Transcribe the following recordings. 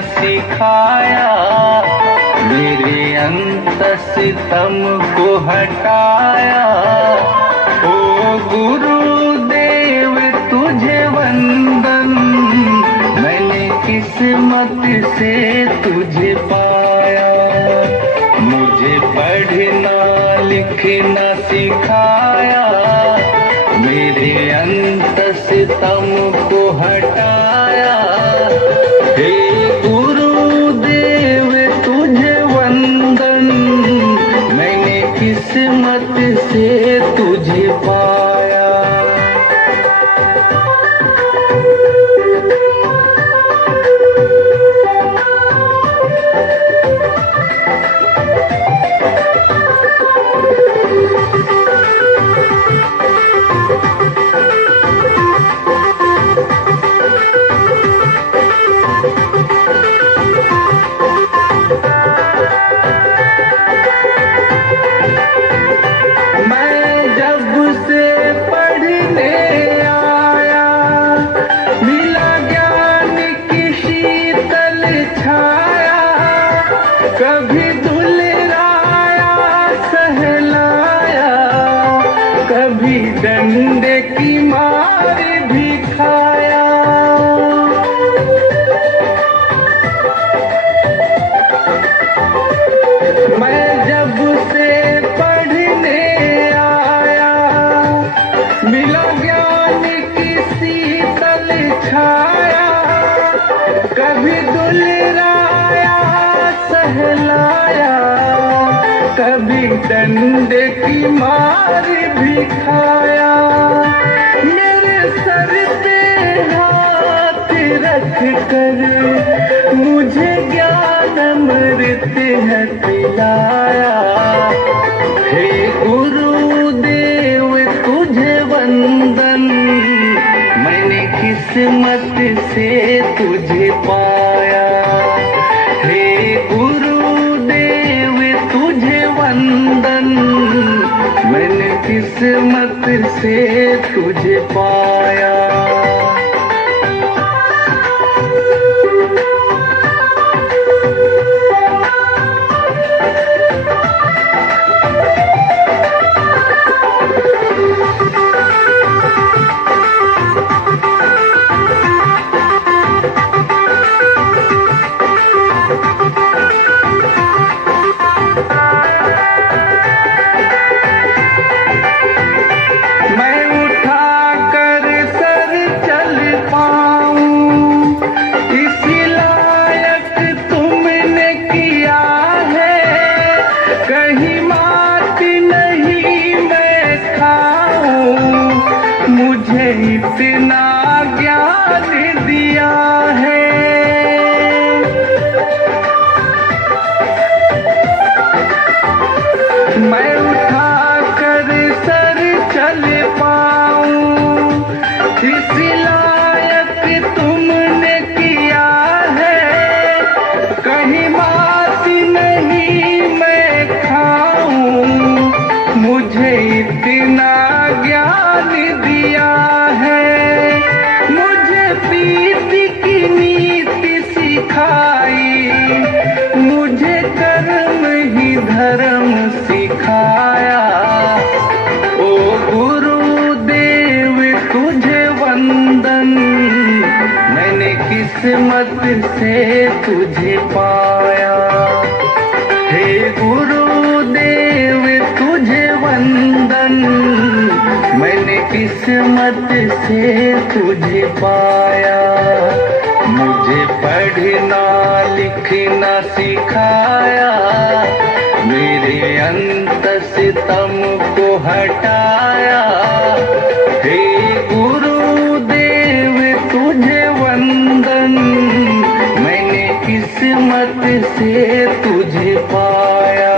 सिखाया, मेरे अंतःसितम को हटाया। ओ गुरुदेव तुझे वंदन, मैंने किस्मत से तुझे पाया। मुझे पढ़ना लिखना सिखाया, मेरे अंतःसितम को हटाया। हे गुरुदेव तुझे वंदन, मैंने किस्मत से तुझे पाया। कभी दुलराया सहलाया, कभी डंडे की मार भी खाया। मैं जब से पढ़ने आया, मिला ज्ञान की शीतल छाया। कभी दुलराया सहलाया, कभी डंडे की मार भी खाया। मेरे सर पे हाथ रख कर मुझे ज्ञान अमृत है पिलाया। हे गुरुदेव तुझे वंदन, मैंने किस्मत से तुझे पाया। हे गुरुदेव तुझे वंदन, मैंने किस्मत से तुझे पाया। मुझे इतना ज्ञान दिया है, मैं उठा कर सर चल पाऊं, इस लायक तुमने किया है। कहीं मात नहीं मैं खाऊं, मुझे इतना ज्ञान दिया है। मुझे प्रीति की नीति सिखाई, मुझे कर्म ही धर्म सिखाया। ओ गुरुदेव तुझे वंदन, मैंने किस्मत से तुझे पाया। हे गुरुदेव तुझे वंदन, मैंने किस्मत से तुझे पाया। मुझे पढ़ना लिखना सिखाया, मेरे अंतःसितम को हटाया। हे गुरुदेव तुझे वंदन, मैंने किस्मत से तुझे पाया।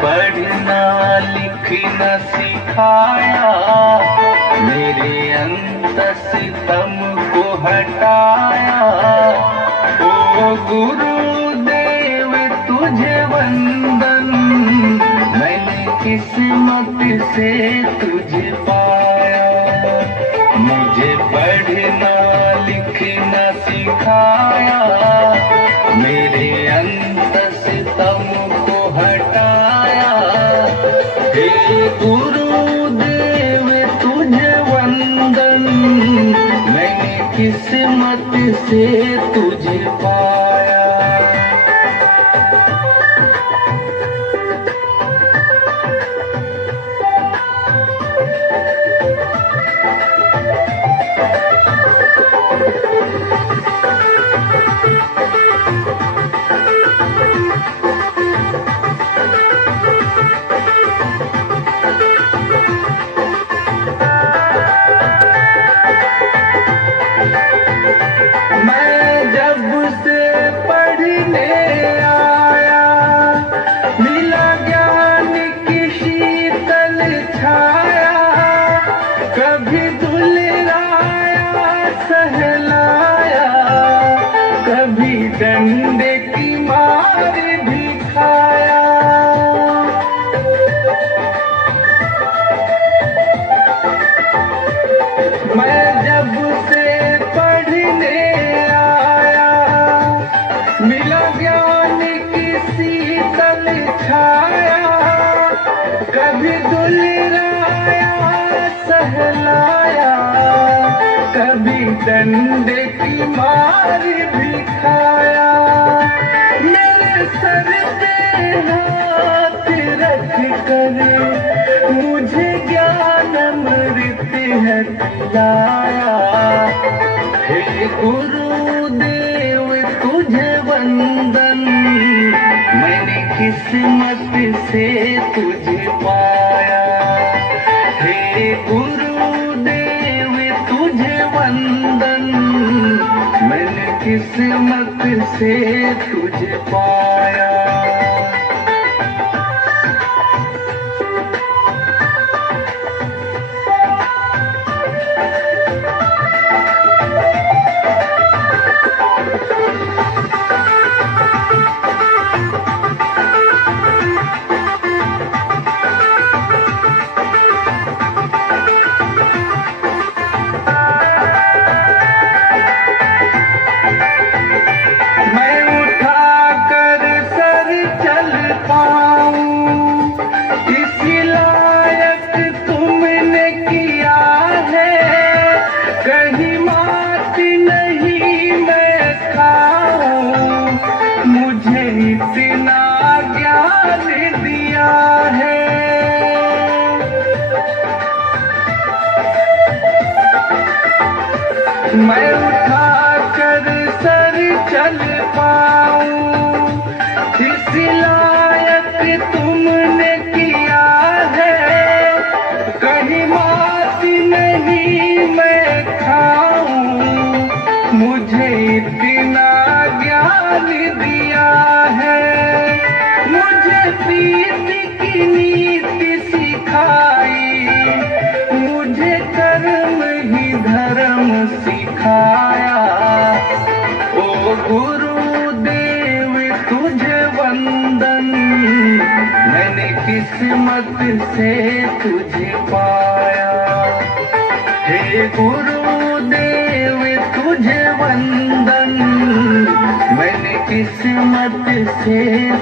पढ़ना लिखना सिखाया, मेरे अंतस्तम को हटाया। ओ गुरुदेव तुझे वंदन, मैंने किस्मत से तुझे पाया। मुझे पढ़ना लिखना सिखाया, मेरे अंतस्तम को हटाया। हे गुरुदेव तुझे वंदन, मैंने किस्मत से तुझे पाया। डंडे की मार भी खाया। मैं जब से पढ़ने आया, मिला ज्ञान की शीतल छाया। कभी दुलराया सहलाया, कभी डंडे की मार भी खाया। मेरे सर पे हाथ रख कर मुझे ज्ञान अमृत है पिलाया। हे गुरुदेव तुझे वंदन, मैंने किस्मत से तुझे पाया। हे गुरुदेव तुझे वंदन, मैंने किस्मत से तुझे पाया। मैं उठा कर सर चल पाऊं, इस लायक तुमने किया है। कहीं मात नहीं मैं खाऊं, मुझे इतना ज्ञान दिया है। मुझे प्रीति की नीति सिखाई, मुझे कर्म ही धर्म सिखाया। ओ गुरुदेव तुझे वंदन, मैंने किस्मत से तुझे पाया। हे गुरुदेव तुझे वंदन, मैंने किस्मत से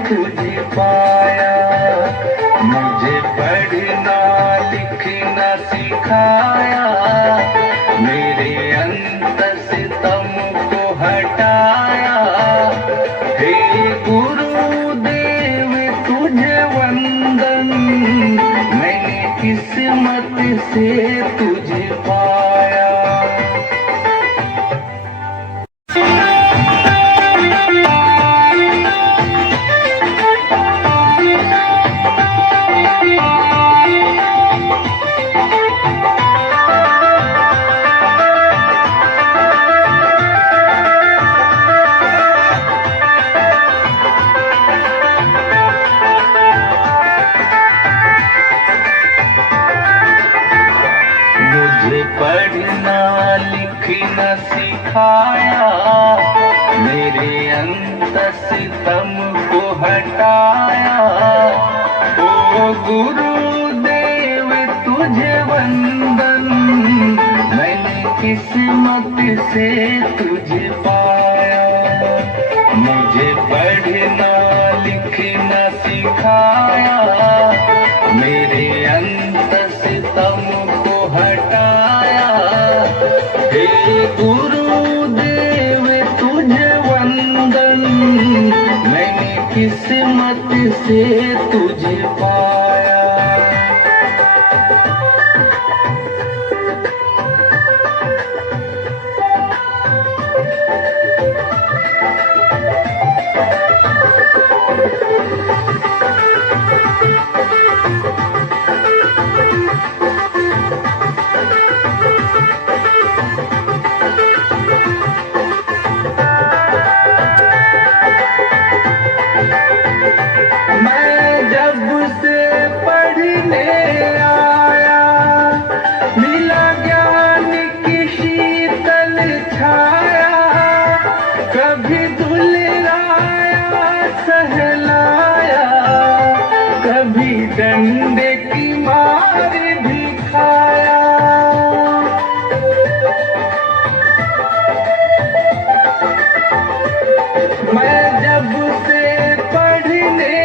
तुझे पाया। मुझे पढ़ना लिखना सिखाया, मेरे अंतस्तम को हटाया। हे गुरुदेव तुझे वंदन, मैंने किस्मत से तुझे पाया। सिखाया, मेरे अंतस्तम को हटाया। ओ गुरुदेव तुझे वंदन, मैंने किस्मत से तुझे पाया। मुझे पढ़ना लिखना सिखाया, मेरे अंतस्तम को हटाया। हे गुरुदेव तुझे वंदन, मैंने किस्मत से तुझे पाया। मैं जब से पढ़ने आया, मिला ज्ञान की शीतल छाया। कभी दुलराया सहलाया, कभी डंडे की मार भी खाया। मैं जब से पढ़ने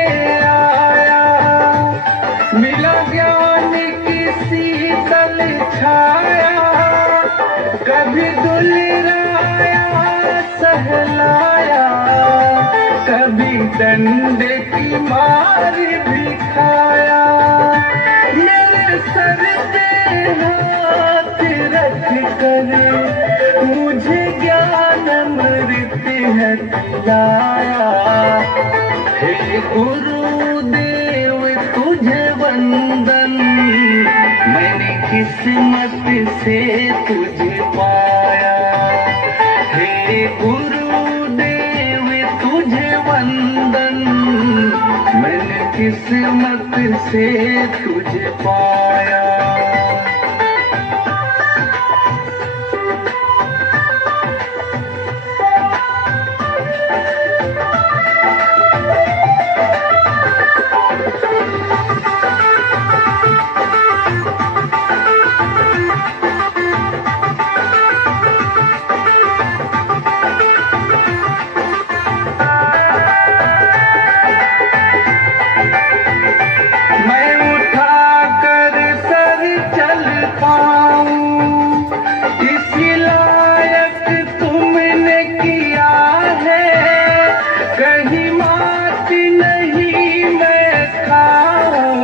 आया, मिला ज्ञान की शीतल छाया। कभी दुलराया सहलाया, कभी डंडे की मार भी खाया। मेरे सर पे हाथ रख कर मुझे ज्ञान अमृत है पिलाया। हे गुरुदेव तुझे वंदन, मैंने किस्मत से तुझे पाया। हे गुरुदेव तुझे वंदन, मैंने किस्मत से तुझे पाया। मैं उठाकर सर चल पाऊं, इस लायक तुमने किया है। कहीं मात नहीं मैं खाऊं,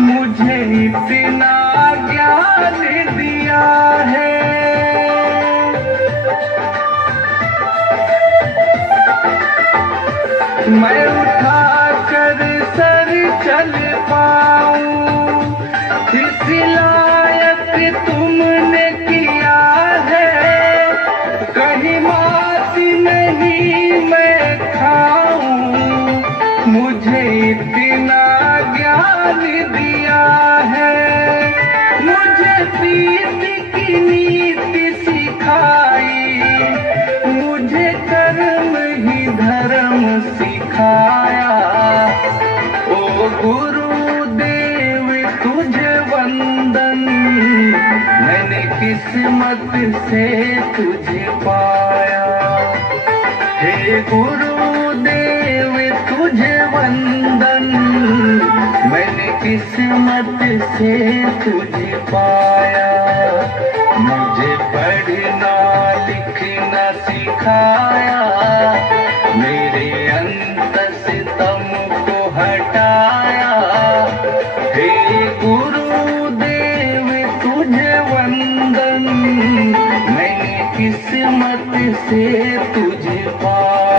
मुझे इतना ज्ञान दिया है। मैं उठाकर सर चल पाऊं, इस लायक तुमने किया है। कहीं मात नहीं मैं खाऊं, मुझे इतना ज्ञान दिया है। मुझे प्रीति की नीति सिखाई, मुझे कर्म ही धर्म सिखाया। ओ गुरुदेव तुझे वंदन, मैंने किस्मत से तुझे पाया। हे गुरुदेव तुझे वंदन, मैंने किस्मत से तुझे पाया। मुझे पढ़ना लिखना सिखाया, मेरे अंतस्तम को हटाया। हे गुरुदेव तुझे वंदन, मैंने किस्मत से तुझे पाया।